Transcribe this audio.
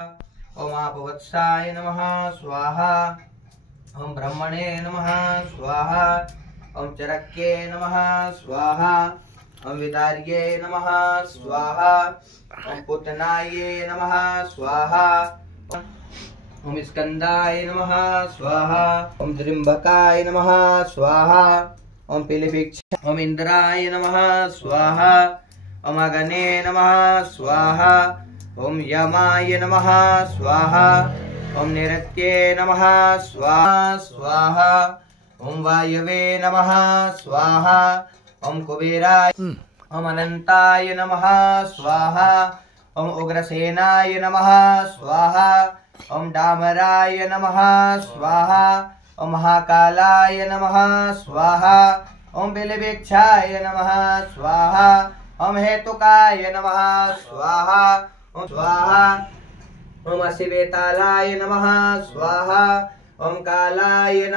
ओम आपवत्साय नमः स्वाहा। ओम ब्रह्मणे नमः स्वाहा। ओम चरक्ये नमः स्वाहा। ओम विदार्ये नमः स्वाहा। ओम पुतनाये नमः स्वाहा। ओम स्कंदाय नमः स्वाहा। ओम त्र्यंबकाय नमः स्वाहा। ओम पिलिभिक्ष। ओम इंद्राय नमः स्वाहा। ओम अगने नमः स्वाहा। ओम यमाय नमः स्वाहा। ओम निरत्ये नमः स्वाहा स्वाहा। ओम वायवे नमः स्वाहा। ओम कुबेराय। ओम अनंताय नमः स्वाहा। ओम उग्रसेनाय नमः स्वाहा। ओम डामराय नमः स्वाहा। ओम महाकालाय नमः स्वाहा। ओम बिलिभिक्षाय नमः स्वाहा। ओम हेतुकाय नमः स्वाहा। ओम स्वाहा। ओम असिवेतालाय नमः स्वाहा। ओम कालाय